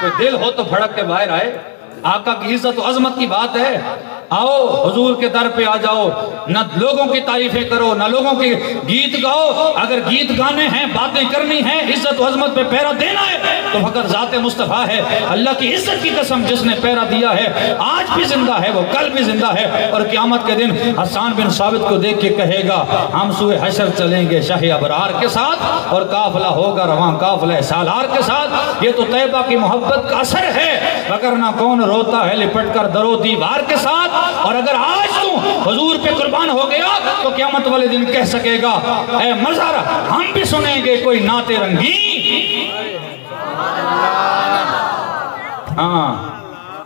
کوئی دل ہو تو بھڑک کے باہر آئے. آقا کی عزت و عظمت کی بات ہے. آؤ حضور کے در پہ آ جاؤ. نہ لوگوں کی تعریفیں کرو، نہ لوگوں کے گیت گاؤ. اگر گیت گانے ہیں، باتیں کرنی ہیں، عزت و عظمت پہ پیرا دینا ہے تو فقط ذات مصطفیٰ ہے. اللہ کی عزت کی قسم جس نے پیرا دیا ہے، آج بھی زندہ ہے، وہ کل بھی زندہ ہے. اور قیامت کے دن حسان بن ثابت کو دیکھ کے کہے گا ہم سوئے حشر چلیں گے شاہ ابرار کے ساتھ، اور قافلہ ہوگا رواں قافلہ سالار کے ساتھ. یہ تو طیبہ کی محبت کا اثر ہے، وگرنہ کون روتا ہے لپٹ کر در و دیوار کے ساتھ. اور اگر آج تو حضور پہ قربان ہو گیا تو قیامت والے دن کہہ سکے گا اے مزار ہم بھی سنیں گے کوئی نعت رنگی. ہاں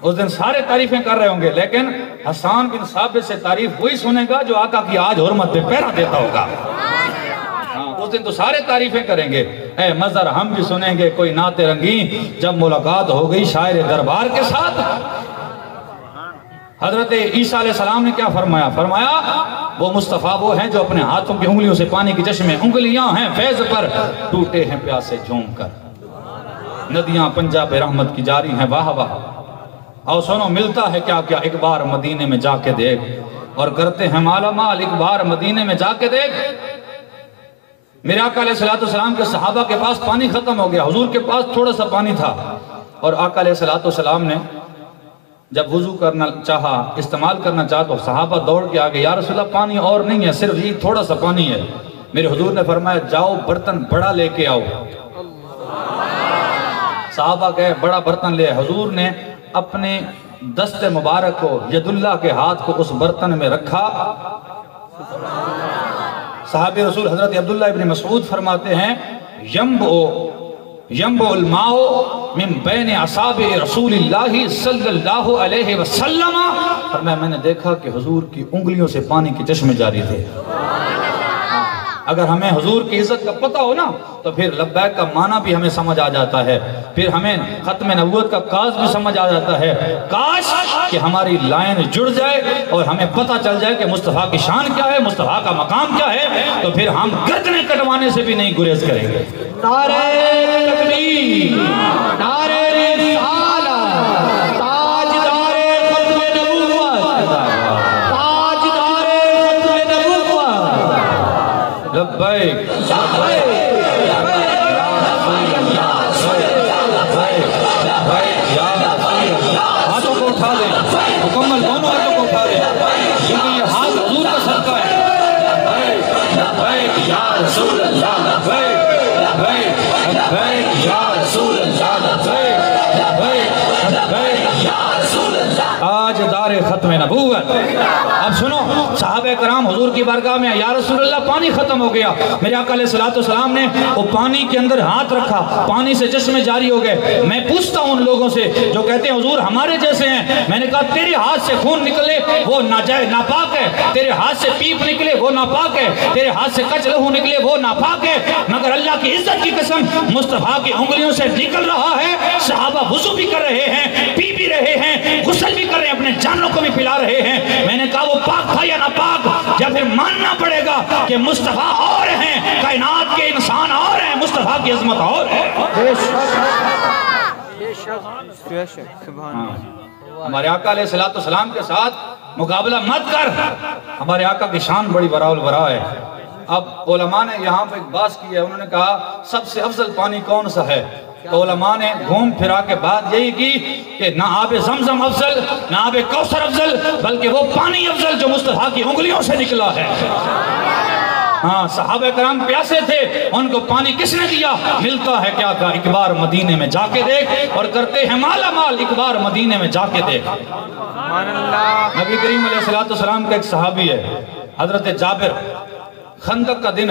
اس دن سارے تعریفیں کر رہے ہوں گے، لیکن حسان بن ثابت سے تعریف وہی سنے گا جو آقا کی آج حرمت پہ پیرا دیتا ہوگا. اس دن تو سارے تعریفیں کریں گے. اے مزر ہم بھی سنیں گے کوئی نعت رنگی جب ملاقات ہو گئی شاعر دربار کے ساتھ. حضرت عیسیٰ علیہ السلام نے کیا فرمایا؟ فرمایا وہ مصطفیٰ وہ ہیں جو اپنے ہاتھوں کی انگلیوں سے پانی کی چشمے، انگلیاں ہیں فیض پر، ٹوٹے ہیں پیاسے جھوم کر، ندیاں پنجاب رحمت کی جاری ہیں واہ واہ. اور سنو ملتا ہے کیا کیا ایک بار مدینے میں جا کے دیکھ، اور کرتے ہیں مالا مال ایک بار مدینے میں جا کے دیکھ. میرے آقا علیہ السلام کے صحابہ کے پاس پانی ختم ہو گیا، حضور کے پاس تھوڑا سا پانی تھا، اور آقا علیہ السلام نے جب وضو کرنا چاہا، استعمال کرنا چاہا تو صحابہ دوڑ کے آگے یا رسول اللہ پانی اور نہیں ہے، صرف یہ تھوڑا سا پانی ہے. میرے حضور نے فرمایا جاؤ برتن بڑا لے کے آؤ. صحابہ گئے بڑا برتن لے. حضور نے اپنے دست مبارک کو، ید اللہ کے ہاتھ کو اس برتن میں رکھا. صحابی رسول حضرت عبداللہ ابن مسعود فرماتے ہیں ینبع الماء من بین اصابع رسول اللہ صلی اللہ علیہ وسلم. فرمایا میں نے دیکھا کہ حضور کی انگلیوں سے پانی کے چشمے جاری تھے. اگر ہمیں حضور کی عزت کا پتہ ہو نا تو پھر لبیک کا معنی بھی ہمیں سمجھ آ جاتا ہے، پھر ہمیں ختم نبوت کا کاز بھی سمجھ آ جاتا ہے. کاش کہ ہماری لائن جڑ جائے اور ہمیں پتہ چل جائے کہ مصطفیٰ کی شان کیا ہے، مصطفیٰ کا مقام کیا ہے، تو پھر ہم گردنیں کٹوانے سے بھی نہیں گریز کریں گے. نعرہ تکبیر، نعرہ رسالت، تاجدار ختم نبوت، تاجدار ختم نبوت. لبیک ہاتھوں کو اٹھا دیں، مکمل دونوں ہاتھوں کو اٹھا دیں، کیونکہ یہ ہاتھ حضور کا صدقہ ہے. لبیک یا رسول اللہ، لبیک لبیک یا رسول اللہ، لبیک لبیک لبیک یا رسول اللہ، تاجدار ختم نبوت. اب سنو صحابہ کرام حضور کی بارگاہ میں یا رسول اللہ پانی ختم ہو گیا. میرے آقا علیہ السلام نے وہ پانی کے اندر ہاتھ رکھا، پانی سے چشمے جاری ہو گئے. میں پوچھتا ہوں ان لوگوں سے جو کہتے ہیں حضور ہمارے جیسے ہیں، میں نے کہا تیرے ہاتھ سے خون نکلے وہ ناپاک ہے، تیرے ہاتھ سے پیپ نکلے وہ ناپاک ہے، تیرے ہاتھ سے کچ لہو نکلے وہ ناپاک ہے، مگر اللہ کی عزت کی قسم مصطفیٰ کی انگلیوں سے نکل رہا ہے. صحابہ وضو بھی کر رہے ہیں، پی بھی رہے ہیں، غسل بھی کر رہے ہیں، اپنے جانوں کو بھی پلا رہے ہیں. میں نے کہا وہ پاک تھا یا ناپاک؟ یا پھر ماننا پڑے گا کہ مصطفیٰ اور ہیں، کائنات کے انسان اور ہیں، مصطفیٰ کی عظمت اور ہے. ہمارے آقا علیہ السلام کے ساتھ مقابلہ مت کر. ہمارے آقا کی شان بڑی برا البرا ہے. اب علماء نے یہاں پہ ایک بات کی ہے، انہوں نے کہا سب سے افضل پانی کون سا ہے؟ تو علماء نے گھوم پھرا کے بات یہی کی کہ نہ آب زمزم افضل، نہ آب کوثر افضل، بلکہ وہ پانی افضل جو مصطفیٰ کی انگلیوں سے نکلا ہے. ہاں صحابہ کرام پیاسے تھے، ان کو پانی کس نے دیا؟ ملتا ہے کیا کہا ایک بار مدینے میں جا کے دیکھ، اور کرتے ہیں مالا مال ایک بار مدینے میں جا کے دیکھ. نبی کریم علیہ السلام کا ایک صحابی ہے حضرت جابر. خندق کا دن